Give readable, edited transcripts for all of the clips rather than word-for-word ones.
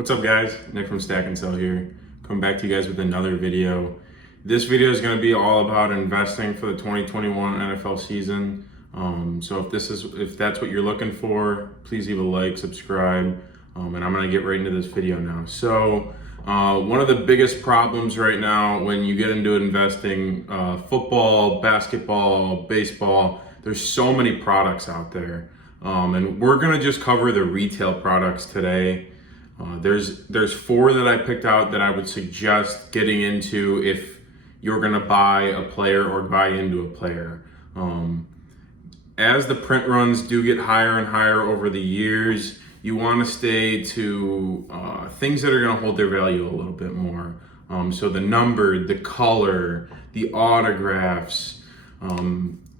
What's up, guys? Nick from Stack and Sell here. Coming back to you guys with another video. This video is going to be all about investing for the 2021 NFL season. So if that's what you're looking for, please leave a like, subscribe, and I'm going to get right into this video now. So one of the biggest problems right now when you get into investing, football, basketball, baseball, there's so many products out there. And we're going to just cover the retail products today. There's four that I picked out that I would suggest getting into if you're going to buy a player or buy into a player. As the print runs do get higher and higher over the years, you want to stay to things that are going to hold their value a little bit more. So the number, the color, the autographs.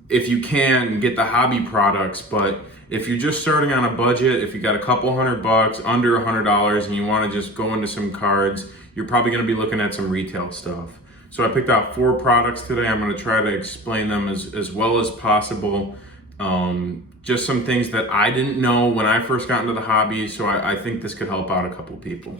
If you can, get the hobby products, but if you're just starting on a budget, if you got a couple $100, under $100, and you want to just go into some cards, you're probably going to be looking at some retail stuff. So I picked out four products today. I'm going to try to explain them as well as possible. Just some things that I didn't know when I first got into the hobby, so I think this could help out a couple people.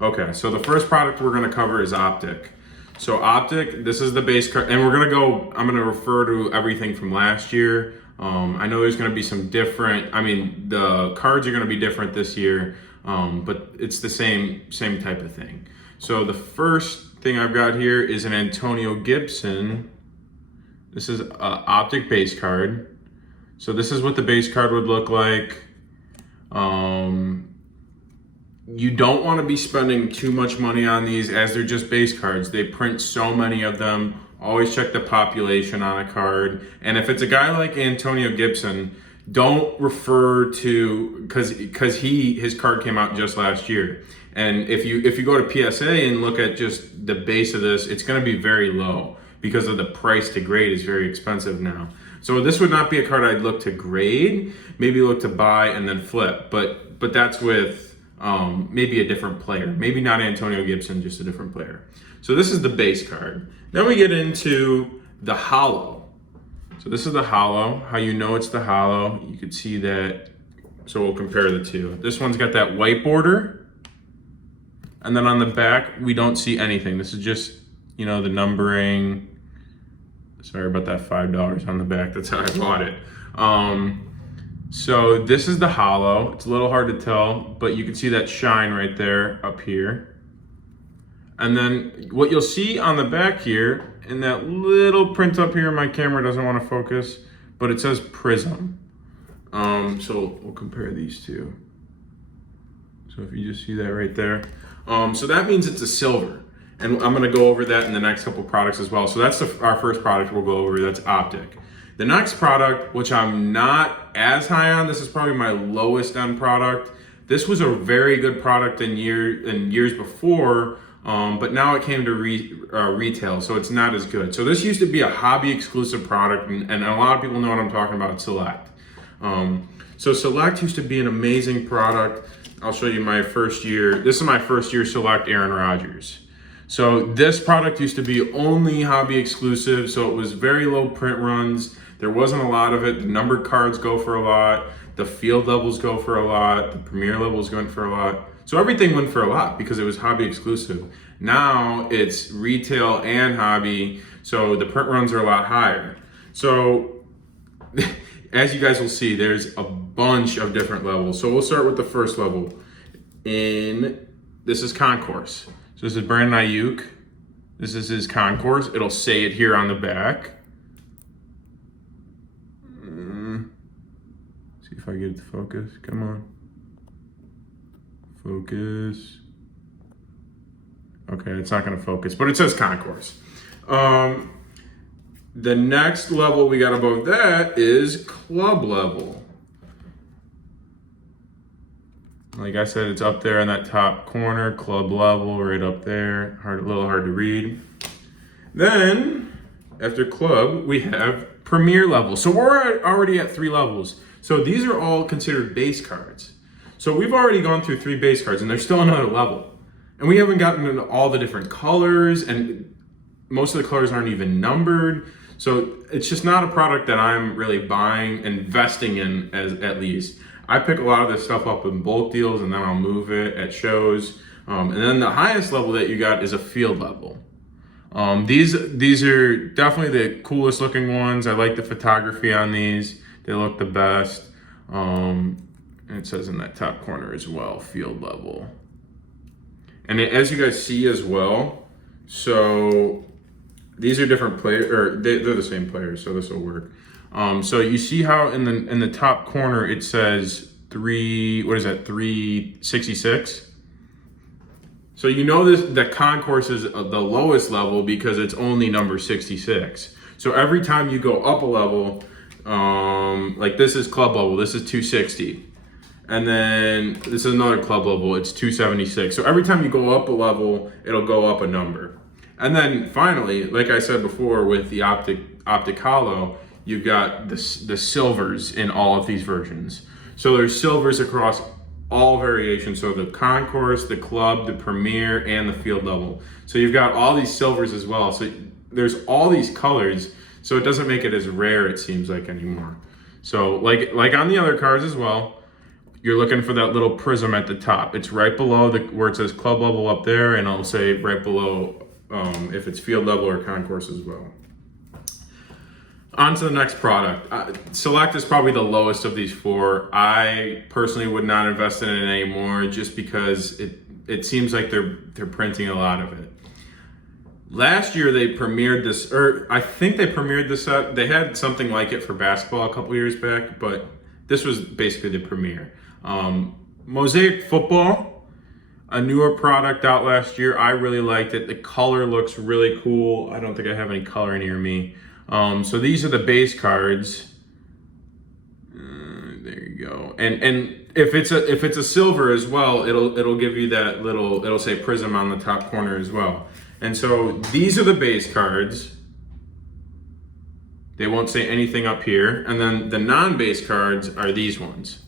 Okay, so the first product we're going to cover is Optic. So Optic, this is the base card, and I'm going to refer to everything from last year. I know there's going to be some the cards are going to be different this year, but it's the same type of thing. So the first thing I've got here is an Antonio Gibson. This is an Optic base card. So this is what the base card would look like. You don't want to be spending too much money on these as they're just base cards. They print so many of them. Always check the population on a card. And if it's a guy like Antonio Gibson, don't refer to, because his card came out just last year. And if you go to PSA and look at just the base of this, it's going to be very low because of the price to grade is very expensive now. So this would not be a card I'd look to grade, maybe look to buy and then flip. But that's with maybe a different player. Maybe not Antonio Gibson, just a different player. So this is the base card. Then we get into the holo. So this is the holo. How you know it's the holo, you could see that. So we'll compare the two. This one's got that white border. And then on the back, we don't see anything. This is just, the numbering. Sorry about that $5 on the back. That's how I bought it. So this is the holo. It's a little hard to tell, but you can see that shine right there up here. And then what you'll see on the back here, in that little print up here, my camera doesn't want to focus, but it says Prism. So we'll compare these two. So if you just see that right there. So that means it's a silver. And I'm going to go over that in the next couple products as well. So that's our first product we'll go over. That's Optic. The next product, which I'm not as high on, this is probably my lowest end product. This was a very good product in years before, but now it came to retail, so it's not as good. So this used to be a hobby exclusive product, and a lot of people know what I'm talking about, Select. So Select used to be an amazing product. I'll show you my first year. This is my first year Select Aaron Rodgers. So this product used to be only hobby exclusive, so it was very low print runs. There wasn't a lot of it. The numbered cards go for a lot. The field levels go for a lot. The premier levels went for a lot. So everything went for a lot because it was hobby exclusive. Now it's retail and hobby, so the print runs are a lot higher. So as you guys will see, there's a bunch of different levels. So we'll start with the first level. This is Concourse. So this is Brandon Ayuk. This is his Concourse. It'll say it here on the back. See if I get it to focus. Come on. Focus. Okay, it's not going to focus, but it says Concourse. The next level we got above that is Club level. Like I said, it's up there in that top corner, Club level, right up there. A little hard to read. Then, after Club, we have Premier level. So we're already at 3 levels. So these are all considered base cards. So we've already gone through 3 base cards, and there's still another level. And we haven't gotten into all the different colors, and most of the colors aren't even numbered. So it's just not a product that I'm really buying, investing in at least. I pick a lot of this stuff up in bulk deals, and then I'll move it at shows. And then the highest level that you got is a field level. These are definitely the coolest looking ones. I like the photography on these. They look the best. And it says in that top corner as well, field level. And as you guys see as well, so these are different players, or they're the same players, so this will work. So you see how in the top corner it says 366. So you know the concourse is the lowest level because it's only number 66. So every time you go up a level, like this is club level, this is 260. And then this is another club level, it's 276. So every time you go up a level, it'll go up a number. And then finally, like I said before with the Optic Hollow, you've got the silvers in all of these versions. So there's silvers across all variations. So the concourse, the club, the premier, and the field level. So you've got all these silvers as well. So there's all these colors. So it doesn't make it as rare, it seems like, anymore. So like on the other cards as well, you're looking for that little prism at the top. It's right below where it says club level up there, and I'll say right below if it's field level or concourse as well. On to the next product. Select is probably the lowest of these four. I personally would not invest in it anymore just because it seems like they're printing a lot of it. Last year they premiered this, or I think they premiered this set. They had something like it for basketball a couple years back, but this was basically the premiere. Mosaic football, a newer product out last year. I really liked it. The color looks really cool. I don't think I have any color near me. So these are the base cards. There you go. And if it's a silver as well, it'll give you that little, it'll say prism on the top corner as well. And so these are the base cards. They won't say anything up here. And then the non-base cards are these ones,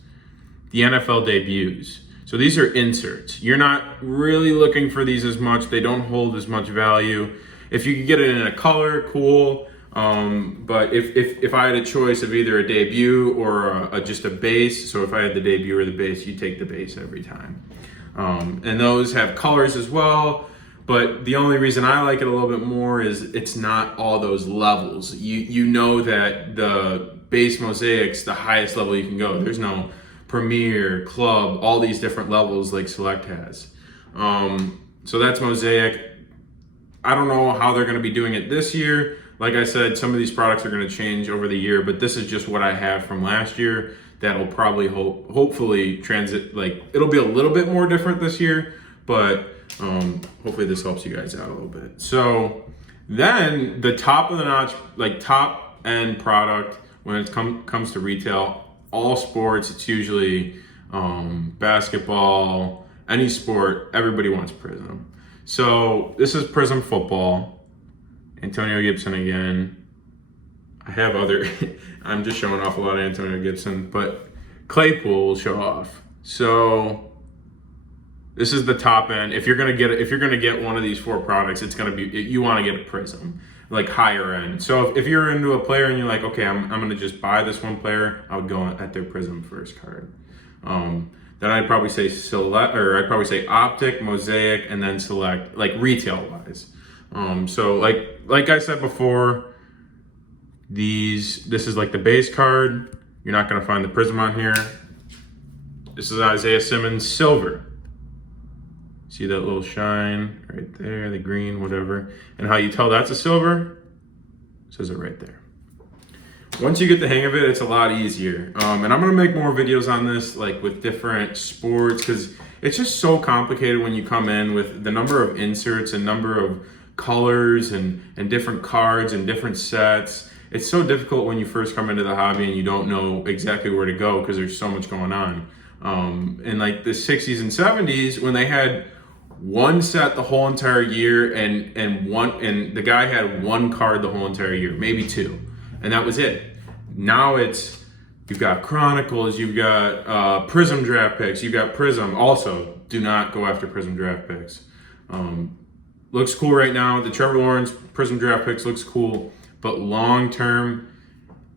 the NFL debuts. So these are inserts. You're not really looking for these as much. They don't hold as much value. If you could get it in a color, cool. But if I had a choice of either a debut or just a base, so if I had the debut or the base, you take the base every time. And those have colors as well. But the only reason I like it a little bit more is it's not all those levels. You know that the base Mosaic's the highest level you can go. There's no Premier, Club, all these different levels like Select has. So that's Mosaic. I don't know how they're going to be doing it this year. Like I said, some of these products are going to change over the year, but this is just what I have from last year that will probably hopefully transit, like it'll be a little bit more different this year, but hopefully this helps you guys out a little bit. So then the top of the notch, like top end product when it comes to retail, all sports, it's usually basketball, any sport, everybody wants Prism. So this is Prism football. Antonio Gibson again. I have other, I'm just showing off a lot of Antonio Gibson, but Claypool will show off. So this is the top end. If you're gonna get one of these four products, it's gonna be, you want to get a Prism, like higher end. So if you're into a player and you're like, okay, I'm gonna just buy this one player, I would go at their Prism first card. Then I'd probably say Select, or I'd probably say Optic, Mosaic, and then Select, like retail wise. So like I said before, this is like the base card. You're not gonna find the Prism on here. This is Isaiah Simmons silver. See that little shine right there, the green, whatever. And how you tell that's a silver? It says it right there. Once you get the hang of it, it's a lot easier. And I'm gonna make more videos on this, like with different sports, because it's just so complicated when you come in with the number of inserts and number of colors and different cards and different sets. It's so difficult when you first come into the hobby and you don't know exactly where to go because there's so much going on. In like the 60s and 70s, when they had one set the whole entire year and the guy had one card the whole entire year, maybe two, and that was it. Now you've got Chronicles, you've got Prism draft picks, you've got Prism. Also, do not go after Prism draft picks. Looks cool right now. The Trevor Lawrence Prism draft picks looks cool, but long term,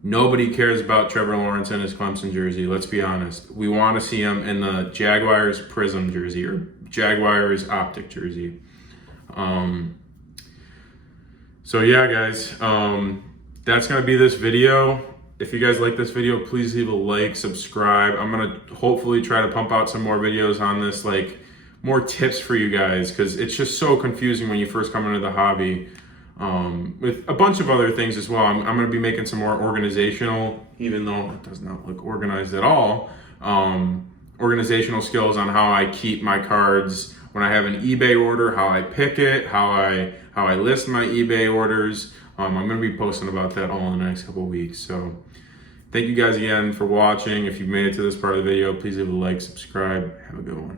Nobody cares about Trevor Lawrence in his Clemson jersey. Let's be honest. We want to see him in the Jaguars Prism jersey or Jaguars Optic jersey. So yeah, guys, that's gonna be this video. If you guys like this video, please leave a like, subscribe. I'm gonna hopefully try to pump out some more videos on this, like more tips for you guys, because it's just so confusing when you first come into the hobby. With a bunch of other things as well. I'm going to be making some more organizational, even though it does not look organized at all, organizational skills on how I keep my cards when I have an eBay order, how I pick it, how I list my eBay orders. I'm going to be posting about that all in the next couple of weeks. So thank you guys again for watching. If you've made it to this part of the video, please leave a like, subscribe. Have a good one.